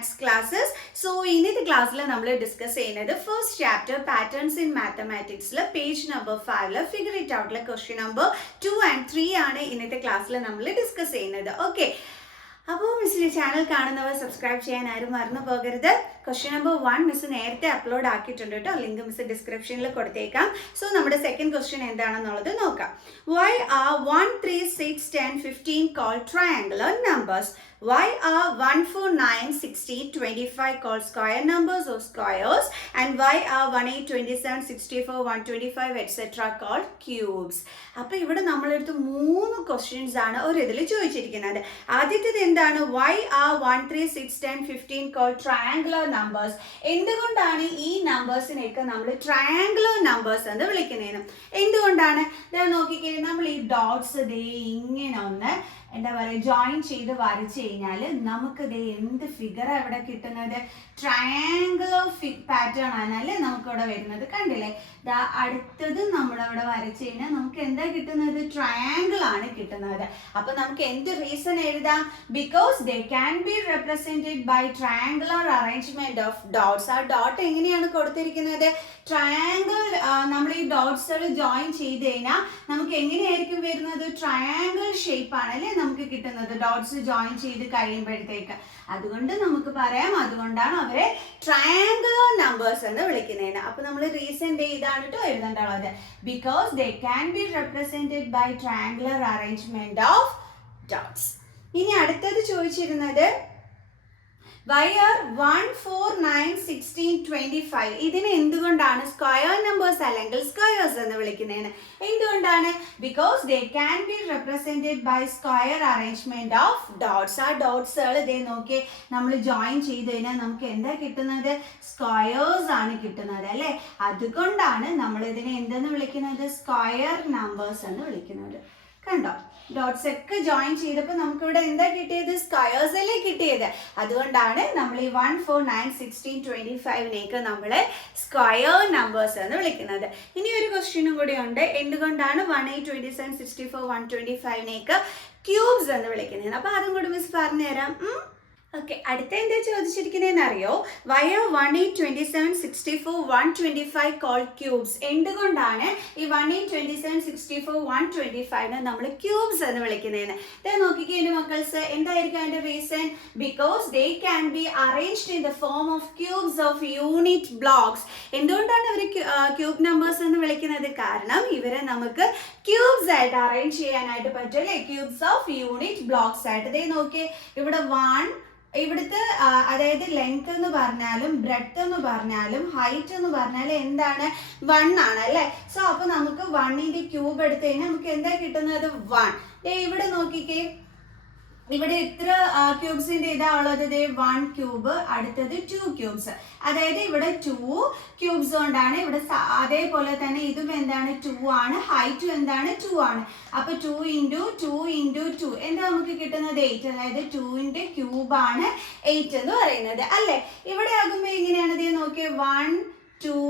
maths classes. So in this class we will discuss the first chapter patterns in mathematics page number 5 figure it out question number 2 and 3 ആണ് ഇന്നത്തെ ക്ലാസ്സിൽ നമ്മൾ discuss ചെയ്യുന്നത്. Okay, അപ്പോൾ മിസ്സിന്റെ channel കാണുന്നവർ subscribe ചെയ്യാൻ ആരും മറന്നു പോകരുത്. ക്വസ്റ്റ്യൻ നമ്പർ 1 മിസ് നേരത്തെ അപ്ലോഡ് ആക്കിയിട്ടുണ്ട് കേട്ടോ, ലിങ്ക് മിസ് ഡിസ്ക്രിപ്ഷനിൽ കൊടുത്തേക്കാം. സോ നമ്മുടെ സെക്കൻഡ് ക്വസ്റ്റ്യൻ എന്താണെന്നുള്ളത് നോക്കാം. Why are 1, 3, 6, 10, 15 called triangular numbers? Why are 1, 4, 9, 16, 25 called square numbers or squares? And why are 1, 8, 27, 64, 125 etc. called cubes? അപ്പോൾ ഇവിടെ നമ്മളെടുത്ത് 3 ക്വസ്റ്റ്യൻസ് ആണ് ഒരു ഇതിൽ ചോദിച്ചിരിക്കുന്നത്. ആദ്യത്തേത് എന്താണ്? Why are 1, 3, 6, 10, 15 called triangular numbers? എന്തുകൊണ്ടാണ് ഈ നമ്പേഴ്സിനെയൊക്കെ നമ്മൾ ട്രയാങ്കുലർ നമ്പേഴ്സ് എന്ന് വിളിക്കുന്നത്? എന്തുകൊണ്ടാണ്? നോക്കിക്കേ, നമ്മൾ ഈ ഡോട്ട്സ് ദേ ഇങ്ങനെ ഒന്ന് എന്താ പറയുക ജോയിൻ ചെയ്ത് വരച്ച് കഴിഞ്ഞാൽ നമുക്ക് ദേ എന്ത് ഫിഗറാണ് ഇവിടെ കിട്ടുന്നത്? ട്രയാങ്കുലർ പാറ്റേൺ ആണല്ലേ നമുക്കിവിടെ വരുന്നത്. കണ്ടില്ലേ? അടുത്തത് നമ്മളവിടെ വരച്ച് കഴിഞ്ഞാൽ നമുക്ക് എന്താ കിട്ടുന്നത്? ട്രയാങ്കിൾ ആണ് കിട്ടുന്നത്. അപ്പൊ നമുക്ക് എന്ത് റീസൺ എഴുതാം? Because they can be represented by triangular arrangement of dots. ആ ഡോട്ട് എങ്ങനെയാണ് കൊടുത്തിരിക്കുന്നത്? ട്രയാങ്കിൾ. നമ്മൾ ഈ ഡോട്ട്സുകൾ ജോയിൻ ചെയ്ത് കഴിഞ്ഞാൽ നമുക്ക് എങ്ങനെയായിരിക്കും വരുന്നത്? ട്രയാങ്കിൾ ഷേപ്പ് ആണല്ലേ നമുക്ക് കിട്ടുന്നത് ഡോട്ട്സ് ജോയിൻ ചെയ്ത് കഴിയുമ്പോഴത്തേക്ക്. അതുകൊണ്ട് നമുക്ക് പറയാം, അതുകൊണ്ടാണ് അവരെ ട്രയാങ്കുലർ നമ്പേഴ്സ് എന്ന് വിളിക്കുന്നതിന്. അപ്പൊ നമ്മൾ റീസെന്റ് ഇതാണ് കേട്ടോ എഴുതേണ്ടത്. Because they can be represented by triangular arrangement of dots. ഇനി അടുത്തത് ചോദിച്ചിരുന്നത് why are 1, 4, 9, 16, 25 ഇതിനെ എന്തുകൊണ്ടാണ് സ്ക്വയർ നമ്പേഴ്സ് അല്ലെങ്കിൽ സ്ക്വയേഴ്സ് എന്ന് വിളിക്കുന്നതിന്? എന്തുകൊണ്ടാണ്? Because they can be represented by square arrangement of dots. ആ ഡോട്ട്സുകൾ ഇതേ നോക്കി നമ്മൾ ജോയിൻ ചെയ്ത് കഴിഞ്ഞാൽ നമുക്ക് എന്താ കിട്ടുന്നത്? സ്ക്വയേഴ്സ് ആണ് കിട്ടുന്നത് അല്ലേ. അതുകൊണ്ടാണ് നമ്മൾ ഇതിനെ എന്തെന്ന് വിളിക്കുന്നത്? സ്ക്വയർ നമ്പേഴ്സ് എന്ന് വിളിക്കുന്നത്. കണ്ടോ, ഡോട്ട്സ് ഒക്കെ ജോയിൻ ചെയ്തപ്പോൾ നമുക്കിവിടെ എന്താ കിട്ടിയത്? സ്ക്വയേഴ്സ് അല്ലേ കിട്ടിയത്. അതുകൊണ്ടാണ് നമ്മൾ ഈ 1, 4, 9, 16, 25 നമ്മൾ സ്ക്വയർ നമ്പേഴ്സ് എന്ന് വിളിക്കുന്നത്. ഇനി ഒരു ക്വസ്റ്റ്യനും കൂടി ഉണ്ട്. എന്തുകൊണ്ടാണ് 1, 8, 27, 64, 125 ക്യൂബ്സ് എന്ന് വിളിക്കുന്നത്? അപ്പൊ അതും കൂടി മിസ് പറഞ്ഞുതരാം. ഓക്കെ, അടുത്ത എന്താ ചോദിച്ചിരിക്കുന്നതെന്ന് അറിയോ? Why are 1, 8, 27, 64, 125 called cubes? എന്തുകൊണ്ടാണ് ഈ 1, 8, 27, 64, 125 നമ്മൾ ക്യൂബ്സ് എന്ന് വിളിക്കുന്നതിന്? നോക്കിക്കേ എൻ്റെ മക്കൾസ്, എന്തായിരിക്കും അതിന്റെ reason? Because they can be arranged in the form of cubes of unit blocks. എന്തുകൊണ്ടാണ് അവർ ക്യൂബ് നമ്പേഴ്സ് എന്ന് വിളിക്കുന്നത്? കാരണം ഇവരെ നമുക്ക് ക്യൂബ്സ് ആയിട്ട് അറേഞ്ച് ചെയ്യാനായിട്ട് പറ്റും അല്ലേ. ക്യൂബ്സ് ഓഫ് യൂണിറ്റ് ബ്ലോക്സ് ആയിട്ട്. നോക്കിയേ, ഇവിടെ 1 ഇവിടുത്തെ അതായത് ലെങ്ത് എന്ന് പറഞ്ഞാലും ബ്രെഡ്ത്ത് എന്ന് പറഞ്ഞാലും ഹൈറ്റ് എന്ന് പറഞ്ഞാലും എന്താണ്? 1 ആണ് അല്ലേ. സോ അപ്പൊ നമുക്ക് 1ന്റെ ക്യൂബ് എടുത്തു കഴിഞ്ഞാൽ നമുക്ക് എന്താ കിട്ടുന്നത്? 1. ഇവിടെ നോക്കിക്കേ, ഇവിടെ എത്ര ക്യൂബ്സിന്റെ ഇതാ ഉള്ളത്? 1 ക്യൂബ്, അടുത്തത് 2 ക്യൂബ്സ്. അതായത് ഇവിടെ 2 ക്യൂബ്സ് കൊണ്ടാണ് ഇവിടെ. അതേപോലെ തന്നെ ഇതും എന്താണ്? 2 ആണ്. ഹൈറ്റും എന്താണ്? 2 ആണ്. അപ്പൊ 2 × 2 × 2 എന്താ നമുക്ക് കിട്ടുന്നത്? 8. അതായത് 2ന്റെ ക്യൂബാണ് 8 എന്ന് പറയുന്നത് അല്ലേ. ഇവിടെ ആകുമ്പോ എങ്ങനെയാണ്? നോക്കിയേ, 1, 2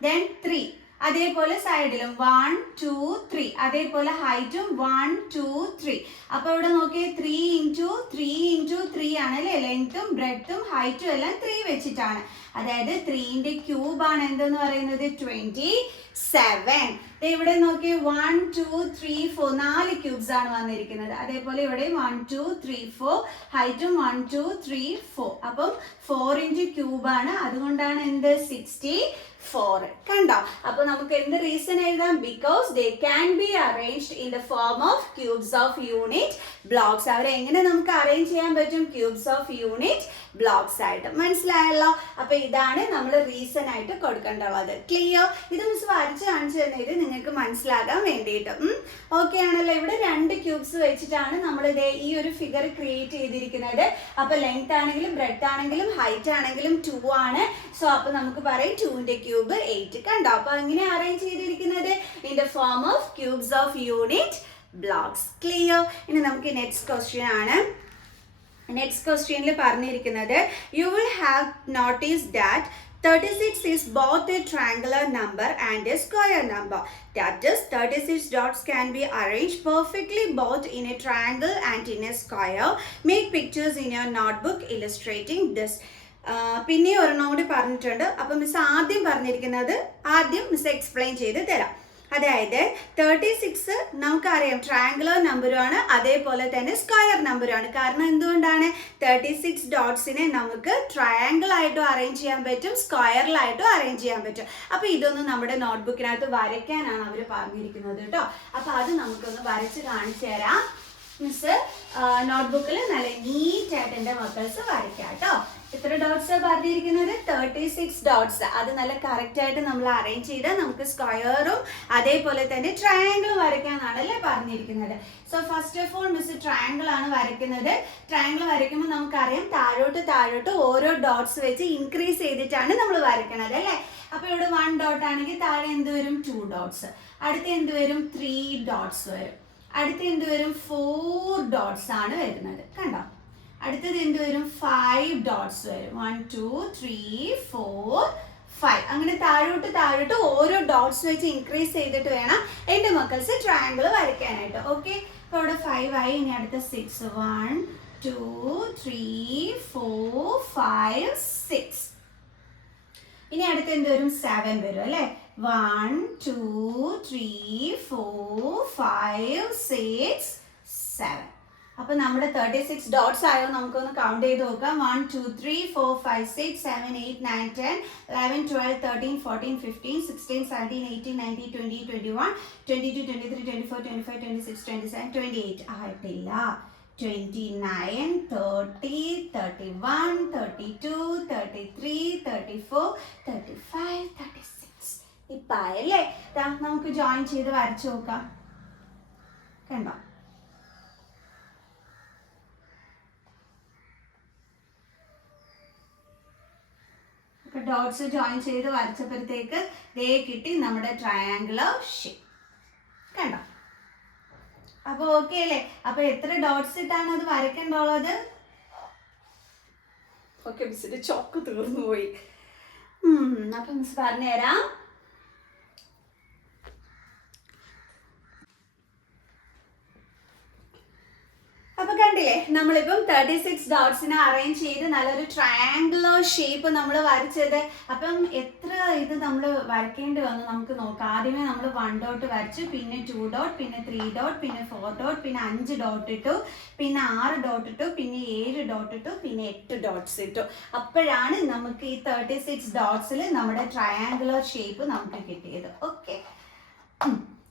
then 3. അതേപോലെ സൈഡിലും 1, 2, 3. അതേപോലെ ഹൈറ്റും 1, 2, 3. അപ്പൊ ഇവിടെ നോക്കിയേ, 3 × 3 × 3 ആണ് അല്ലേ. ലെങ്ത്തും ബ്രെഡ്ത്തും ഹൈറ്റും എല്ലാം 3 വെച്ചിട്ടാണ്. അതായത് 3ന്റെ ക്യൂബ് ആണ് എന്തെന്ന് പറയുന്നത്? 27. ഇവിടെ നോക്കിയേ, 1, 2, 3, 4 4 ക്യൂബ്സ് ആണ് വന്നിരിക്കുന്നത്. അതേപോലെ ഇവിടെ 1, 2, 3, 4 ഹൈറ്റും 1, 2, 3, 4. അപ്പം 4ന്റെ ക്യൂബ് ആണ്. അതുകൊണ്ടാണ് എന്ത്? 64. കണ്ടോ? അപ്പൊ നമുക്ക് എന്ത് റീസൺ എഴുതാം? Because they can be arranged in the form of cubes of unit blocks. അവരെ എങ്ങനെ നമുക്ക് അറേഞ്ച് ചെയ്യാൻ പറ്റും? ക്യൂബ്സ് ഓഫ് യൂണിറ്റ് ബ്ലോക്സ് ആയിട്ട്. മനസ്സിലായല്ലോ? അപ്പൊ ഇതാണ് നമ്മൾ റീസൺ ആയിട്ട് കൊടുക്കേണ്ടത്. ക്ലിയർ? ഇത് മിസ് വരച്ച് കാണിച്ചു തന്നത് നിങ്ങൾക്ക് മനസ്സിലാകാൻ വേണ്ടിയിട്ട്. ഓക്കെ ആണല്ലോ. ഇവിടെ 2 ക്യൂബ്സ് വെച്ചിട്ടാണ് നമ്മൾ ഈ ഒരു ഫിഗർ ക്രിയേറ്റ് ചെയ്തിരിക്കുന്നത്. അപ്പൊ ലെങ്ത് ആണെങ്കിലും ബ്രെഡ്ത്ത് ആണെങ്കിലും ഹൈറ്റ് ആണെങ്കിലും 2 ആണ്. സോ അപ്പൊ നമുക്ക് പറയും 2ന്റെ ക്യൂബ് 8. കണ്ടോ? അപ്പൊ എങ്ങനെ അറേഞ്ച് ചെയ്തിരിക്കുന്നത്? In the form of cubes of unit blocks. Clear? ഇനി നമുക്ക് നെക്സ്റ്റ് ക്വസ്റ്റ്യൻ ആണ്. നെക്സ്റ്റ് ക്വസ്റ്റ്യനിൽ പറഞ്ഞിരിക്കുന്നത്, you will have notice that 36 is both a triangular number and a square number. That is, 36 dots can be arranged perfectly both in a triangle and in a square. Make pictures in your notebook illustrating this. പിന്നെ ഒരെണ്ണം കൂടി പറഞ്ഞിട്ടുണ്ട്. അപ്പം miss ആദ്യം പറഞ്ഞിരിക്കുന്നത് miss explain ചെയ്ത് തരാം. അതായത് 36 നമുക്കറിയാം ട്രയാങ്കുലർ നമ്പറുമാണ്, അതേപോലെ തന്നെ സ്ക്വയർ നമ്പറുമാണ്. കാരണം എന്തുകൊണ്ടാണ്? 36 ഡോട്ട്സിനെ നമുക്ക് ട്രയാങ്കിൾ ആയിട്ടും അറേഞ്ച് ചെയ്യാൻ പറ്റും, സ്ക്വയറിലായിട്ടും അറേഞ്ച് ചെയ്യാൻ പറ്റും. അപ്പോൾ ഇതൊന്ന് നമ്മുടെ നോട്ട്ബുക്കിനകത്ത് വരയ്ക്കാനാണ് അവർ പറഞ്ഞിരിക്കുന്നത് കേട്ടോ. അപ്പോൾ അത് നമുക്കൊന്ന് വരച്ച് കാണിച്ചു തരാം. മിസ് നോട്ട്ബുക്കിൽ നല്ല നീറ്റായിട്ട് എൻ്റെ മക്കൾസ് വരയ്ക്കാം കേട്ടോ. എത്ര ഡോട്ട്സ് പറഞ്ഞിരിക്കുന്നത്? 36 ഡോട്ട്സ്. അത് നല്ല കറക്റ്റായിട്ട് നമ്മൾ അറേഞ്ച് ചെയ്താൽ നമുക്ക് സ്ക്വയറും അതേപോലെ തന്നെ ട്രയാങ്കിളും വരയ്ക്കാനാണല്ലേ പറഞ്ഞിരിക്കുന്നത്. So first of all miss triangle ആണ് വരയ്ക്കുന്നത്. ട്രയാങ്കിൾ വരയ്ക്കുമ്പോൾ നമുക്കറിയാം താഴോട്ട് ഓരോ ഡോട്ട്സ് വെച്ച് ഇൻക്രീസ് ചെയ്തിട്ടാണ് നമ്മൾ വരയ്ക്കുന്നത് അല്ലേ. അപ്പോൾ ഇവിടെ 1 ഡോട്ട് ആണെങ്കിൽ താഴെ എന്ത് വരും? 2 ഡോട്ട്സ്. അടുത്ത് എന്ത് വരും? 3 ഡോട്ട്സ് വരും. അടുത്ത് എന്ത് വരും? 4 ഡോട്ട്സ് ആണ് വരുന്നത്. കണ്ടോ? അടുത്തത് എന്ത് വരും? 5 ഡോട്ട്സ് വരും. 1 2 3 4 5. അങ്ങനെ താഴോട്ട് ഓരോ ഡോട്ട്സ് വെച്ച് ഇൻക്രീസ് ചെയ്തിട്ട് വേണം എൻ്റെ മക്കൾസ് ട്രയാങ്കിൾ വരയ്ക്കാനായിട്ട്. ഓക്കെ, അപ്പോൾ ഇവിടെ 5 ആയി. ഇനി അടുത്ത 6. 1 2 3 4 5 6. ഇനി അടുത്ത് എന്ത് വരും? 7 വരും അല്ലേ. 1 2 3 4 5 6 7. അപ്പോൾ നമ്മുടെ 36 ഡോട്ട്സ് ആയോ? നമുക്കൊന്ന് കൗണ്ട് ചെയ്ത് നോക്കാം. 1 2 3 4 5 6 7 8 9 10 11 12 13 14 15 16 17 18 19 20 21 22 23 24 25 26 27 28 ആയിട്ടില്ല. 29 30 31 32 33 34 35 36 ഇപ്പം ആയല്ലേ. നമുക്ക് ജോയിൻ ചെയ്ത് വരച്ചു നോക്കാം. കണ്ടോ? അപ്പോൾ ഡോട്ട്സ് ജോയിൻ ചെയ്ത് വരച്ചപ്പോഴത്തേക്ക് ദേ കിട്ടി നമ്മുടെ ട്രയാങ്കുലർ ഷേപ്പ്. കണ്ടോ? അപ്പോൾ ഓക്കെ അല്ലേ. അപ്പോൾ എത്ര ഡോട്ട്സ് ഇട്ടാണ് അത് വരയ്ക്കേണ്ടുള്ളത്? ഓക്കെ, മിസ്സിന്റെ ചോക്ക് തീർന്നു പോയി. അപ്പം മിസ് പറഞ്ഞുതരാം. അപ്പോൾ കണ്ടില്ലേ, നമ്മളിപ്പം 36 ഡോട്ട്സിനെ അറേഞ്ച് ചെയ്ത് നല്ലൊരു ട്രയാങ്കുലർ ഷേപ്പ് നമ്മൾ വരച്ചത്. അപ്പം എത്ര ഇത് നമ്മൾ വരയ്ക്കേണ്ടി വന്നു നമുക്ക് നോക്കാം. ആദ്യമേ നമ്മൾ 1 ഡോട്ട് വരച്ചു, പിന്നെ 2 ഡോട്ട്, പിന്നെ 3 ഡോട്ട്, പിന്നെ 4 ഡോട്ട്, പിന്നെ 5 ഡോട്ട് ഇട്ടു, പിന്നെ 6 ഡോട്ട് ഇട്ടു, പിന്നെ 7 ഡോട്ട് ഇട്ടു, പിന്നെ 8 ഡോട്ട്സ് ഇട്ടു. അപ്പോഴാണ് നമുക്ക് ഈ 36 ഡോട്ട്സിൽ നമ്മുടെ ട്രയാങ്കുലർ ഷേപ്പ് നമുക്ക് കിട്ടിയത്. ഓക്കെ,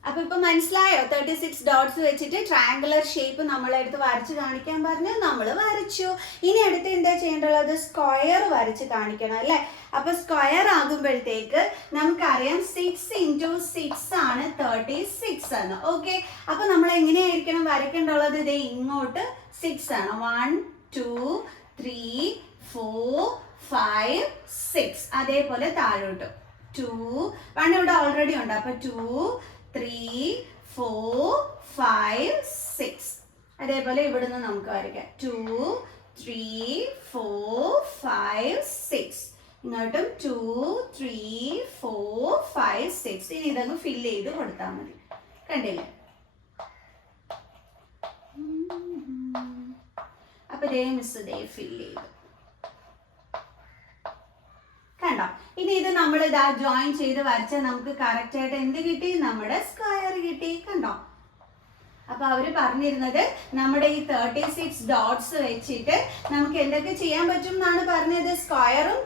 അപ്പോൾ ഇപ്പം മനസ്സിലായോ? 36 ഡോട്ട്സ് വെച്ചിട്ട് ട്രയാങ്കുലർ ഷേപ്പ് നമ്മളെടുത്ത് വരച്ച് കാണിക്കാൻ പറഞ്ഞു, നമ്മൾ വരച്ചു. ഇനി അടുത്ത് എന്താ ചെയ്യേണ്ടത്? സ്ക്വയർ വരച്ച് കാണിക്കണം അല്ലേ. അപ്പോൾ സ്ക്വയർ ആകുമ്പോഴത്തേക്ക് നമുക്കറിയാം 6 × 6 ആണ് 36 എന്ന്. ഓക്കെ, അപ്പോൾ നമ്മൾ എങ്ങനെയായിരിക്കണം വരയ്ക്കേണ്ടുള്ളത്? ഇതേ ഇങ്ങോട്ട് 6 ആണ്. 1 2 3 4 5 6. അതേപോലെ താഴോട്ട് 2 1 ഇവിടെ ഓൾറെഡി ഉണ്ട്. അപ്പോൾ 2 3 4 5 6. അതേപോലെ ഇവിടുന്ന് നമുക്ക് വരയ്ക്കാം 2 3 4 5 6. ഇങ്ങോട്ടും 2 3 4 5 6. ഇനി ഇതങ്ങ് ഫില്ല് ചെയ്ത് കൊടുത്താൽ മതി. കണ്ടില്ലേ? അപ്പൊ ദേ മിസ് ദേ ഫില്ല് ചെയ്തു. കണ്ടോ? ഇനി ഇത് നമ്മൾ ഇതാ ജോയിൻ ചെയ്ത് വരച്ചാൽ നമുക്ക് കറക്റ്റ് ആയിട്ട് എന്ത് കിട്ടി? നമ്മുടെ സ്ക്വയർ കിട്ടി. കണ്ടോ? അപ്പൊ അവര് പറഞ്ഞിരുന്നത് നമ്മുടെ ഈ 36 ഡോട്ട്സ് വെച്ചിട്ട് നമുക്ക് എന്തൊക്കെ ചെയ്യാൻ പറ്റും എന്നാണ് പറഞ്ഞത്. സ്ക്വയറും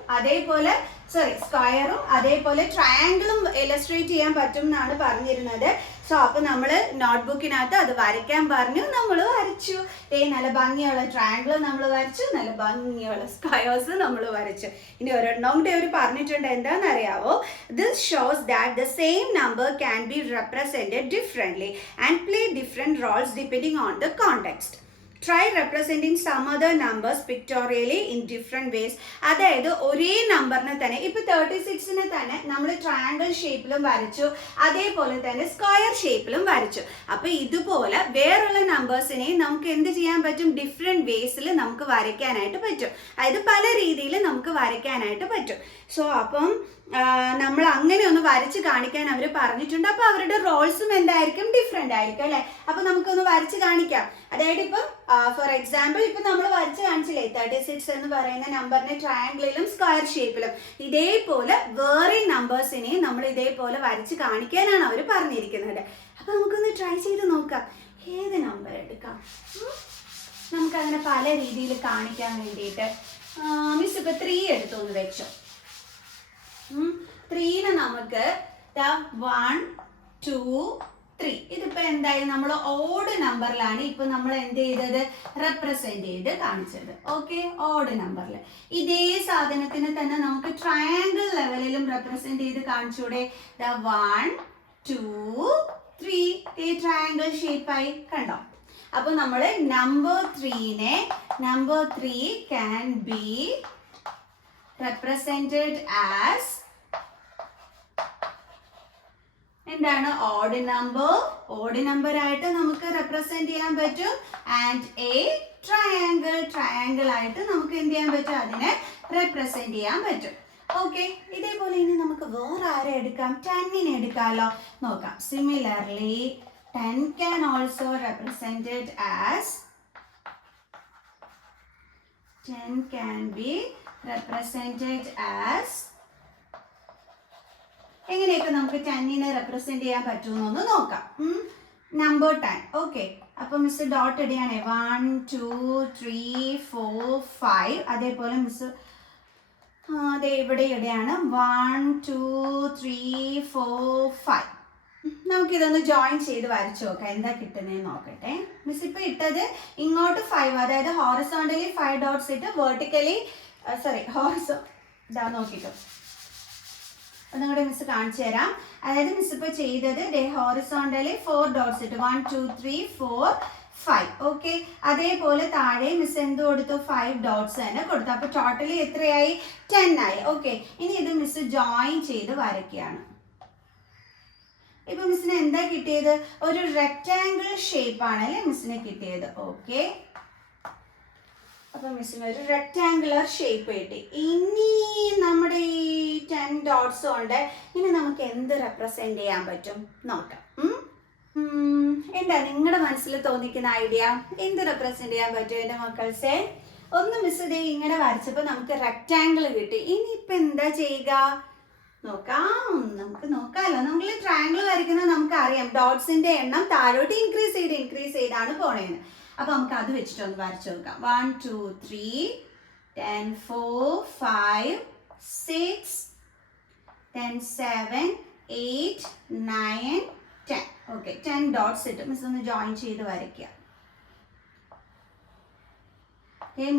അതേപോലെ ട്രയാങ്കിളും ഇലസ്ട്രേറ്റ് ചെയ്യാൻ പറ്റും എന്നാണ് പറഞ്ഞിരുന്നത്. സോ അപ്പൊ നമ്മൾ നോട്ട്ബുക്കിനകത്ത് അത് വരയ്ക്കാൻ പറഞ്ഞു, നമ്മൾ വരച്ചു. നല്ല ഭംഗിയുള്ള ട്രയാങ്കിൾ നമ്മൾ വരച്ചു, നല്ല ഭംഗിയുള്ള സ്ക്വയേഴ്സ് നമ്മൾ വരച്ചു. ഇനി ഒരെണ്ണം കൂടി അവർ പറഞ്ഞിട്ടുണ്ട്, എന്താണെന്നറിയാവോ? This shows that the same number can be represented differently and play different roles depending on the context. Try representing some other numbers pictorially in different ways. അതായത് ഒരേ നമ്പറിനെ തന്നെ ഇപ്പോൾ 36നെ തന്നെ നമ്മൾ ട്രയാങ്കിൾ ഷേപ്പിലും വരച്ചു, അതേപോലെ തന്നെ സ്ക്വയർ ഷേപ്പിലും വരച്ചു. അപ്പോൾ ഇതുപോലെ വേറുള്ള നമ്പേഴ്സിനെ നമുക്ക് എന്ത് ചെയ്യാൻ പറ്റും? ഡിഫറെൻറ്റ് വേസിൽ നമുക്ക് വരയ്ക്കാനായിട്ട് പറ്റും. അതായത് പല രീതിയിൽ നമുക്ക് വരയ്ക്കാനായിട്ട് പറ്റും. സോ അപ്പം നമ്മൾ അങ്ങനെ ഒന്ന് വരച്ച് കാണിക്കാൻ അവർ പറഞ്ഞിട്ടുണ്ട്. അപ്പോൾ അവരുടെ റോൾസും എന്തായിരിക്കും? ഡിഫറെൻ്റ് ആയിരിക്കും അല്ലേ? അപ്പോൾ നമുക്കൊന്ന് വരച്ച് കാണിക്കാം. അതായത് ഇപ്പം ഫോർ എക്സാമ്പിൾ ഇപ്പം നമ്മൾ വരച്ച് കാണിച്ചില്ലേ 36 എന്ന് പറയുന്ന നമ്പറിനെ ട്രയാങ്കിളിലും സ്ക്വയർ ഷേപ്പിലും. ഇതേപോലെ വേറെ നമ്പേഴ്സിനെയും നമ്മൾ ഇതേപോലെ വരച്ച് കാണിക്കാനാണ് അവർ പറഞ്ഞിരിക്കുന്നത്. അപ്പോൾ നമുക്കൊന്ന് ട്രൈ ചെയ്ത് നോക്കാം. ഏത് നമ്പർ എടുക്കാം? നമുക്കങ്ങനെ പല രീതിയിൽ കാണിക്കാൻ വേണ്ടിയിട്ട് മിസ് ഇപ്പോൾ 3 എടുത്തൊന്ന് വെച്ചോ. 3നെ നമുക്ക് 1 2 3 ഇതിപ്പോ എന്തായി? നമ്മൾ ഓഡ് നമ്പറിലാണ് ഇപ്പൊ നമ്മൾ എന്ത് ചെയ്തത്? റെപ്രസെന്റ് ചെയ്ത് കാണിച്ചത്. ഓക്കെ, ഓഡ് നമ്പറിൽ ഇതേ സാധനത്തിന് തന്നെ നമുക്ക് ട്രയാങ്കിൾ ലെവലിലും റെപ്രസെന്റ് ചെയ്ത് കാണിച്ചൂടെ? 1 2 3 ഈ ട്രയാങ്കിൾ ഷേപ്പായി കണ്ടോ? അപ്പൊ നമ്മൾ number 3 can be represented as എന്താണ്? ഓഡ് നമ്പർ ആയിട്ട് നമുക്ക് റെപ്രസെന്റ് ചെയ്യാൻ പറ്റും. ആൻഡ് എ ട്രയാങ്കിൾ ആയിട്ട് നമുക്ക് എന്ത് ചെയ്യാൻ പറ്റും? അതിനെ റെപ്രസെന്റ് ചെയ്യാൻ പറ്റും. ഓക്കെ, ഇതേപോലെ ഇനി നമുക്ക് വേറെ ആരെ എടുക്കാം? 10നെ എടുക്കാമല്ലോ. നോക്കാം. Similarly 10 can also represented as 10 can be represented as എങ്ങനെയൊക്കെ നമുക്ക് 10നെ റെപ്രസെന്റ് ചെയ്യാൻ പറ്റുമെന്നൊന്ന് നോക്കാം. നമ്പർ 10. ഓക്കെ, അപ്പോൾ മിസ് ഡോട്ട് ഇടുകയാണേ. 1 2 3 4 5. അതേപോലെ മിസ് അതെ ഇവിടെ ഇവിടെയാണ് 1 2 3 4 5. നമുക്കിതൊന്ന് ജോയിൻ ചെയ്ത് വരച്ചു നോക്കാം എന്താ കിട്ടുന്നതെന്ന് നോക്കട്ടെ. മിസ് ഇപ്പോൾ ഇട്ടത് ഇങ്ങോട്ട് 5, അതായത് ഹോറിസോണ്ടലി 5 ഡോട്ട്സ് ഇട്ട് വെർട്ടിക്കലി ഇതാ നോക്കിട്ടോ. ഒന്നുകൂടെ മിസ് കാണിച്ചു തരാം. അതായത് മിസ് ഇപ്പോൾ ചെയ്തത് ഹോറിസോണ്ടലി 4 ഡോട്ട്സ് ഇട്ട് 1 2 3 4 5. ഓക്കെ, അതേപോലെ താഴെ മിസ് എന്ത് കൊടുത്തു? 5 ഡോട്ട്സ് തന്നെ കൊടുത്തു. അപ്പോൾ ടോട്ടലി എത്രയായി? 10 ആയി. ഓക്കെ, ഇനി ഇത് മിസ് ജോയിൻ ചെയ്ത് വരയ്ക്കുകയാണ്. ഇപ്പൊ മിസ്സിന് എന്താ കിട്ടിയത്? ഒരു റെക്റ്റാങ്കിൾ ഷേപ്പ് ആണല്ലേ മിസ്സിന് കിട്ടിയത്. ഓക്കെ, അപ്പൊ മിസ്സിന് ഒരു റെക്റ്റാങ്കുലർ ഷേപ്പ് കിട്ടി. ഇനി നമ്മുടെ ഈ 10 ഡോട്ട്സ് കൊണ്ട് ഇനി നമുക്ക് എന്ത് റെപ്രസെന്റ് ചെയ്യാൻ പറ്റും നോക്കാം. എന്താ നിങ്ങളുടെ മനസ്സിൽ തോന്നിക്കുന്ന ഐഡിയ? എന്ത് റെപ്രസെന്റ് ചെയ്യാൻ പറ്റും എൻ്റെ മക്കൾസെ? ഒന്ന് മിസ് ഇതേ ഇങ്ങനെ വരച്ചപ്പോൾ നമുക്ക് റെക്റ്റാങ്കിൾ കിട്ടി. ഇനിയിപ്പോൾ എന്താ ചെയ്യുക? നമുക്ക് നോക്കാമല്ലോ. നമ്മൾ ട്രയാങ്കിൾ വരയ്ക്കുന്നത് നമുക്ക് അറിയാം, ഡോട്ട്സിന്റെ എണ്ണം താഴോട്ട് ഇൻക്രീസ് ചെയ്താണ് പോണേന്ന്. അപ്പൊ നമുക്ക് അത് വെച്ചിട്ടൊന്ന് വരച്ചു നോക്കാം. 1 2 3 10 4 5 6 10 7 8 9 10. ഓക്കെ, 10 ഡോട്ട്സ് ഇട്ട് മിസ് ഒന്ന് ജോയിൻ ചെയ്ത് വരയ്ക്കുക.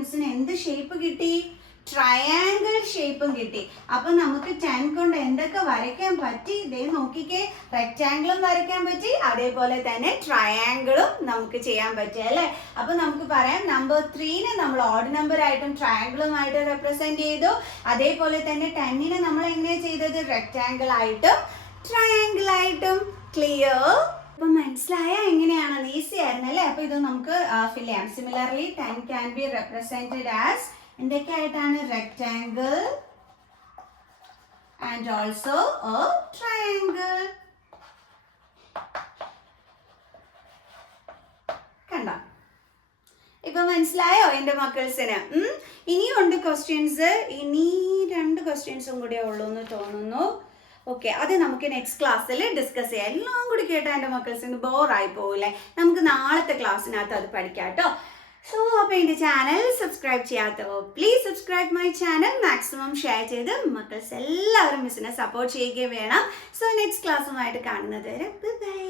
മിസ്സിന് എന്ത് ഷേപ്പ് കിട്ടി? ട്രയാങ്കിൾ ഷേപ്പും കിട്ടി. അപ്പൊ നമുക്ക് 10 കൊണ്ട് എന്തൊക്കെ വരയ്ക്കാൻ പറ്റി? ഇതേ നോക്കിക്കേ, റെക്റ്റാങ്കിളും വരയ്ക്കാൻ പറ്റി, അതേപോലെ തന്നെ ട്രയാങ്കിളും നമുക്ക് ചെയ്യാൻ പറ്റി അല്ലേ? അപ്പൊ നമുക്ക് പറയാം നമ്പർ 3നെ നമ്മൾ ഓഡ് നമ്പർ ആയിട്ടും ട്രയാങ്കിളുമായിട്ട് റെപ്രസെന്റ് ചെയ്തു. അതേപോലെ തന്നെ 10നെ നമ്മൾ എങ്ങനെയാ ചെയ്തത്? റെക്റ്റാങ്കിൾ ആയിട്ടും ട്രയാങ്കിൾ ആയിട്ടും. ക്ലിയർ? അപ്പൊ മനസ്സിലായ എങ്ങനെയാണെന്ന്? ഈസി ആയിരുന്നു അല്ലേ? അപ്പൊ ഇത് നമുക്ക് ഫിൽ ചെയ്യാം. Similarly 10 can be represented as എന്തൊക്കെ ആയിട്ടാണ്? Rectangle and also A triangle. കണ്ടോ? ഇപ്പൊ മനസ്സിലായോ എൻ്റെ മക്കൾസിന്? ഇനിയും ഉണ്ട് ക്വസ്റ്റ്യൻസ്. ഇനി 2 ക്വസ്റ്റ്യൻസും കൂടെ ഉള്ളൂ എന്ന് തോന്നുന്നു. ഓക്കെ, അത് നമുക്ക് നെക്സ്റ്റ് ക്ലാസ്സിൽ ഡിസ്കസ് ചെയ്യാം. എല്ലാം കൂടി കേട്ടാൽ എൻ്റെ മക്കൾസിന് ബോറായി പോകില്ലേ? നമുക്ക് നാളത്തെ ക്ലാസ്സിനകത്ത് അത് പഠിക്കാം കേട്ടോ. സോ അപ്പോൾ എൻ്റെ ചാനൽ സബ്സ്ക്രൈബ് ചെയ്യാത്തവർ please subscribe my channel. Maximum share ചെയ്ത് മക്കൾസ് എല്ലാവരും മിസ്സിനെ സപ്പോർട്ട് ചെയ്യുകയും വേണം. സോ നെക്സ്റ്റ് ക്ലാസ്സുമായിട്ട് കാണുന്നത് വരെ ബൈ.